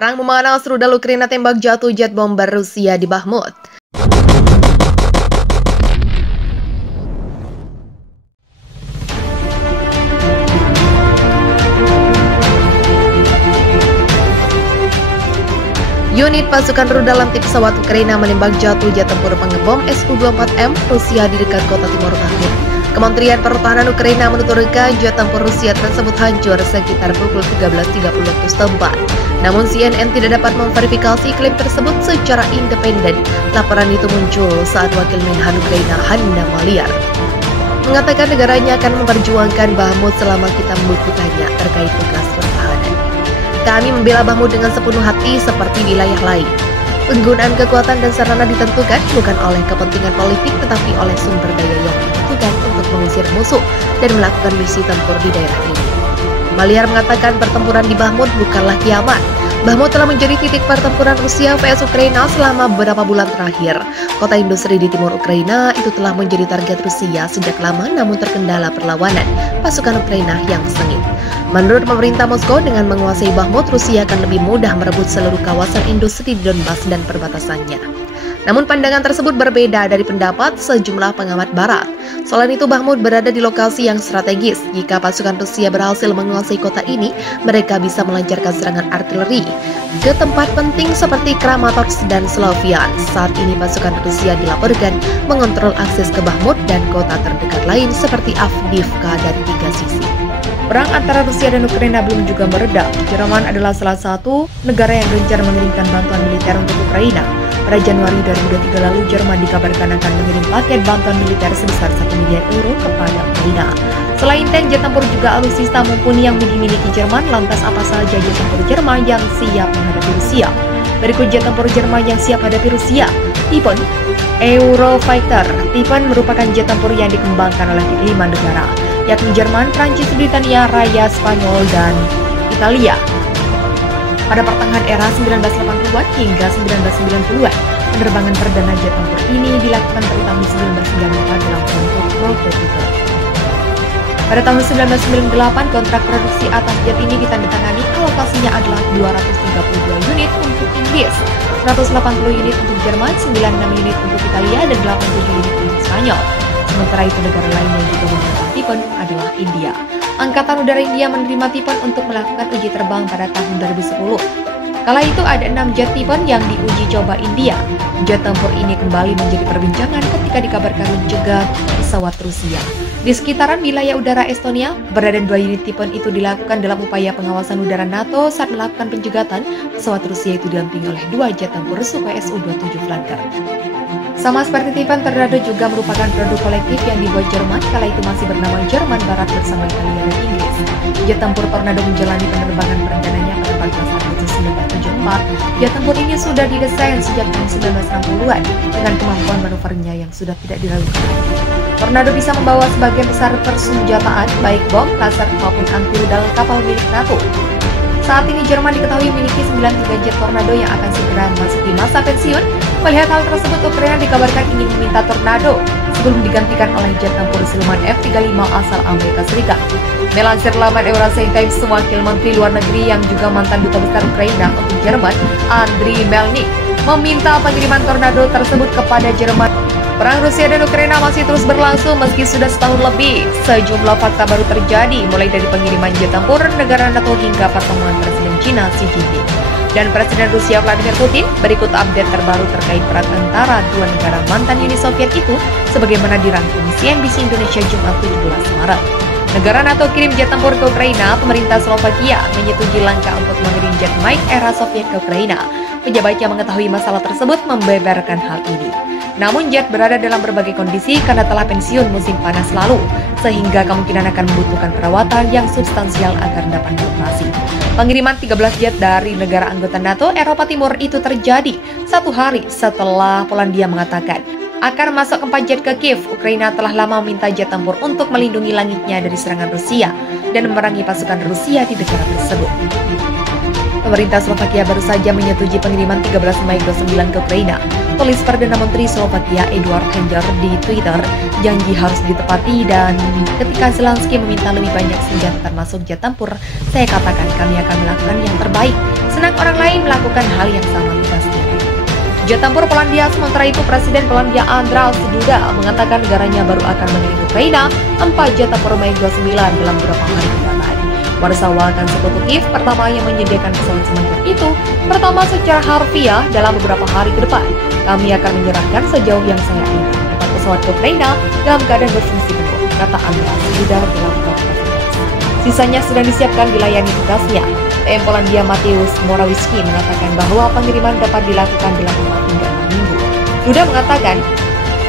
Perang memanas, rudal Ukraina tembak jatuh jet bomber Rusia di Bakhmut. Unit pasukan rudal anti pesawat Ukraina menembak jatuh jet tempur pengebom Su-24M Rusia di dekat kota timur Bakhmut. Kementerian Pertahanan Ukraina menuturkan jet tempur Rusia tersebut hancur sekitar pukul 13.30 waktu setempat. Namun CNN tidak dapat memverifikasi klaim tersebut secara independen. Laporan itu muncul saat Wakil Menhan Ukraina Hanna Maliar mengatakan negaranya akan memperjuangkan Bakhmut selama kita membutuhkannya terkait tugas pertahanan. Kami membela Bakhmut dengan sepenuh hati seperti wilayah lain. Penggunaan kekuatan dan sarana ditentukan bukan oleh kepentingan politik tetapi oleh sumber daya yang dibutuhkan untuk mengusir musuh dan melakukan misi tempur di daerah ini. Maliar mengatakan pertempuran di Bakhmut bukanlah kiamat. Bakhmut telah menjadi titik pertempuran Rusia vs Ukraina selama beberapa bulan terakhir. Kota industri di timur Ukraina itu telah menjadi target Rusia sejak lama namun terkendala perlawanan pasukan Ukraina yang sengit. Menurut pemerintah Moskow, dengan menguasai Bakhmut, Rusia akan lebih mudah merebut seluruh kawasan industri di Donbas dan perbatasannya. Namun pandangan tersebut berbeda dari pendapat sejumlah pengamat barat. Selain itu, Bakhmut berada di lokasi yang strategis. Jika pasukan Rusia berhasil menguasai kota ini, mereka bisa melancarkan serangan artileri ke tempat penting seperti Kramatorsk dan Slovian. Saat ini pasukan Rusia dilaporkan mengontrol akses ke Bakhmut dan kota terdekat lain seperti Avdiivka dari tiga sisi. Perang antara Rusia dan Ukraina belum juga mereda. Jerman adalah salah satu negara yang gencar mengirimkan bantuan militer untuk Ukraina. Pada Januari 2023 lalu, Jerman dikabarkan akan mengirim paket bantuan militer sebesar 1 miliar euro kepada Ukraina. Selain tank, jet tempur juga alutsista mumpuni yang dimiliki Jerman. Lantas apa saja jet tempur Jerman yang siap menghadapi Rusia? Berikut jet tempur Jerman yang siap hadapi Rusia. Typhoon Eurofighter. Typhoon merupakan jet tempur yang dikembangkan oleh 5 negara, yakni Jerman, Prancis, Britania Raya, Spanyol, dan Italia. Pada pertengahan era 1980-an hingga 1990-an, penerbangan perdana jet tempur ini dilakukan pada tahun 1994 dalam bentuk prototipe. Pada tahun 1998, kontrak produksi atas jet ini ditandatangani. Alokasinya adalah 232 unit untuk Inggris, 180 unit untuk Jerman, 96 unit untuk Italia, dan 87 unit untuk Spanyol. Sementara itu negara lain yang juga menerima Typhoon adalah India. Angkatan Udara India menerima Typhoon untuk melakukan uji terbang pada tahun 2010. Kala itu ada 6 jet Typhoon yang diuji coba India. Jet tempur ini kembali menjadi perbincangan ketika dikabarkan mencegat pesawat Rusia. Di sekitaran wilayah udara Estonia, keberadaan 2 unit Typhoon itu dilakukan dalam upaya pengawasan udara NATO saat melakukan penjegatan pesawat Rusia itu didampingi oleh 2 jet tempur Sukhoi Su-27 Flanker. Sama seperti Typhoon, Tornado juga merupakan produk kolektif yang dibuat Jerman, kala itu masih bernama Jerman Barat bersama Italia dan Inggris. Jet tempur Tornado menjalani penerbangan perdananya pada 14 Agustus 1974. Jet tempur ini sudah didesain sejak tahun 1960-an dengan kemampuan manuvernya yang sudah tidak diragukan. Tornado bisa membawa sebagian besar persenjataan, baik bom, laser maupun anti-rudal kapal milik NATO. Saat ini Jerman diketahui memiliki 93 jet Tornado yang akan segera memasuki masa pensiun. Melihat hal tersebut, Ukraina dikabarkan ingin meminta Tornado sebelum digantikan oleh jet tempur siluman F-35 asal Amerika Serikat. Melansir laman Eurasia Times, Wakil Menteri Luar Negeri yang juga mantan Duta Besar Ukraina untuk Jerman, Andriy Melnik, meminta pengiriman Tornado tersebut kepada Jerman. Perang Rusia dan Ukraina masih terus berlangsung meski sudah setahun lebih. Sejumlah fakta baru terjadi, mulai dari pengiriman jet tempur negara NATO hingga pertemuan Presiden China Xi Jinping dan Presiden Rusia Vladimir Putin. Berikut update terbaru terkait perang antara dua negara mantan Uni Soviet itu sebagaimana dirangkum CNBC Indonesia Jumat 17 Maret. Negara NATO kirim jet tempur ke Ukraina. Pemerintah Slovakia menyetujui langkah untuk mengirim jet Mike era Soviet ke Ukraina. Pejabat yang mengetahui masalah tersebut membeberkan hal ini. Namun jet berada dalam berbagai kondisi karena telah pensiun musim panas lalu, sehingga kemungkinan akan membutuhkan perawatan yang substansial agar dapat beroperasi. Pengiriman 13 jet dari negara anggota NATO Eropa Timur itu terjadi 1 hari setelah Polandia mengatakan akan masuk 4 jet ke Kiev. Ukraina telah lama meminta jet tempur untuk melindungi langitnya dari serangan Rusia dan memerangi pasukan Rusia di negara tersebut. Pemerintah Slovakia baru saja menyetujui pengiriman 13 Mike 29 ke Ukraina. Tulis Perdana Menteri Slovakia Eduard Heger di Twitter, janji harus ditepati, dan ketika Zelensky meminta lebih banyak senjata termasuk jet tempur, saya katakan kami akan melakukan yang terbaik. senang orang lain melakukan hal yang sama, tugasnya. Jet tempur Polandia. Sementara itu, Presiden Polandia Andrzej Duda mengatakan negaranya baru akan mengirim Ukraina 4 jet tempur MiG-29 dalam beberapa hari mendatang. Wartawan Sekutu Kiev pertama yang menyediakan pesawat semacam itu pertama secara harfiah dalam beberapa hari ke depan. Kami akan menyerahkan sejauh yang saya ingat 4 pesawat ke Ukraina dalam keadaan berfungsi penuh, kata Andrzej Duda dalam konferensi. Sisanya sedang disiapkan dilayani tugasnya. PM Polandia Mateusz Morawiecki mengatakan bahwa pengiriman dapat dilakukan dalam 4 hingga 6 minggu. Duda mengatakan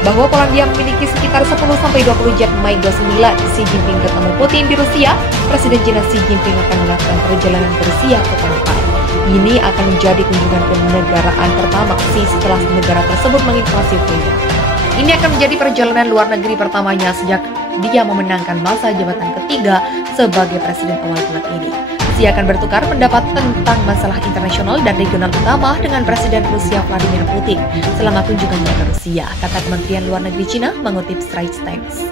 bahwa Polandia memiliki sekitar 10-20 jet MiG-29. Xi Jinping ketemu Putin di Rusia. Presiden China Xi Jinping akan melakukan perjalanan ke Rusia pekan depan. Ini akan menjadi kunjungan kenegaraan pertama Xi setelah negara tersebut menginvasi Ukraina. Ini akan menjadi perjalanan luar negeri pertamanya sejak dia memenangkan masa jabatan ketiga sebagai presiden awal bulan ini. Xi akan bertukar pendapat tentang masalah internasional dan regional utama dengan Presiden Rusia Vladimir Putin selama kunjungannya ke Rusia, kata Kementerian Luar Negeri Cina mengutip Straits Times.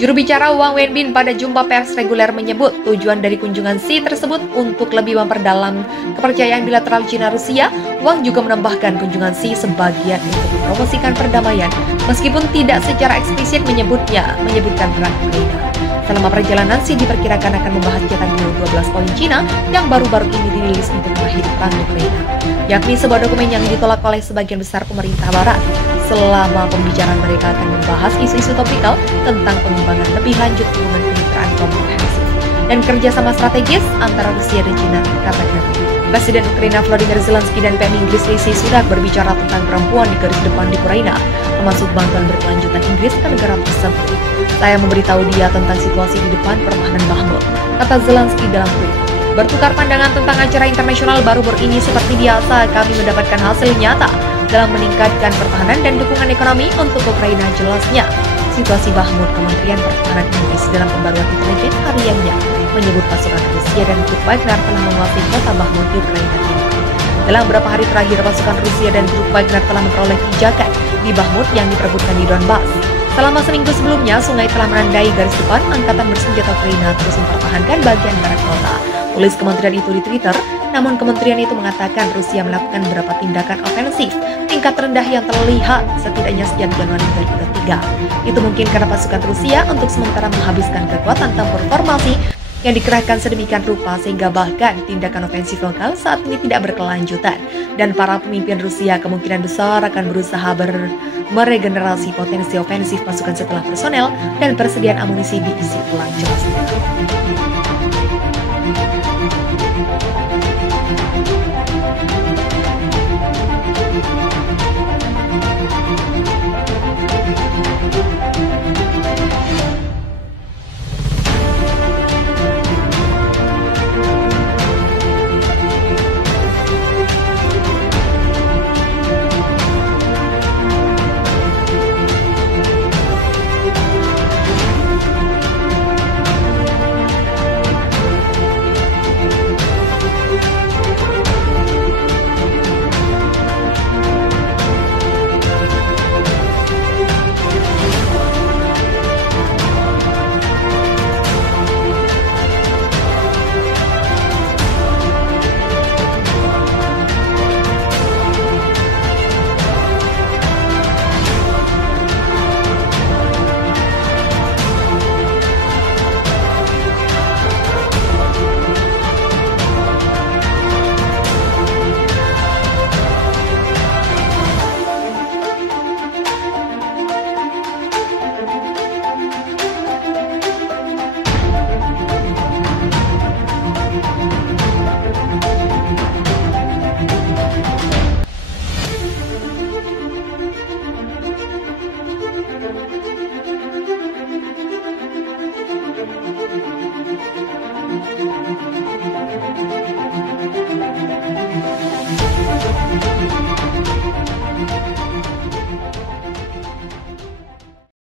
Juru bicara Wang Wenbin pada jumpa pers reguler menyebut tujuan dari kunjungan Xi tersebut untuk lebih memperdalam kepercayaan bilateral Cina-Rusia. Wang juga menambahkan kunjungan Xi sebagian untuk mempromosikan perdamaian, meskipun tidak secara eksplisit menyebutkan perang Ukraina. Selama perjalanan, Xi diperkirakan akan membahas catatan 12 poin Cina yang baru-baru ini dirilis untuk mengakhiri perang Ukraina, yakni sebuah dokumen yang ditolak oleh sebagian besar pemerintah Barat. Selama pembicaraan mereka akan membahas isu-isu topikal tentang pengembangan lebih lanjut hubungan kemitraan komprehensif dan kerjasama strategis antara Rusia dan Cina, katakan. Presiden Ukraina Volodymyr Zelensky dan PM Inggris Rishi Sunak berbicara tentang perempuan di garis depan di Ukraina, termasuk bantuan berkelanjutan Inggris ke negara tersebut. Saya memberitahu dia tentang situasi di depan pertahanan Bakhmut, kata Zelensky dalam tweet. Bertukar pandangan tentang acara internasional baru-baru ini seperti biasa, kami mendapatkan hasil nyata dalam meningkatkan pertahanan dan dukungan ekonomi untuk Ukraina, jelasnya. Situasi Bakhmut. Kementerian Pertahanan Inggris dalam pembaruan intelijen hariannya menyebut pasukan Rusia dan grup Wagner telah menguasai kota Bakhmut di Ukraina Timur. Dalam beberapa hari terakhir, pasukan Rusia dan grup Wagner telah memperoleh pijakan di Bakhmut yang diperebutkan di Donbas. Selama seminggu sebelumnya, sungai telah menandai garis depan. Angkatan bersenjata Ukraina terus mempertahankan bagian barat kota, tulis kementerian itu di Twitter. Namun kementerian itu mengatakan Rusia melakukan beberapa tindakan ofensif tingkat rendah yang terlihat setidaknya sejak Januari 2023. Itu mungkin karena pasukan Rusia untuk sementara menghabiskan kekuatan tempur formasi yang dikerahkan sedemikian rupa sehingga bahkan tindakan ofensif lokal saat ini tidak berkelanjutan, dan para pemimpin Rusia kemungkinan besar akan berusaha meregenerasi potensi ofensif pasukan setelah personel dan persediaan amunisi diisi ulang, jelasnya.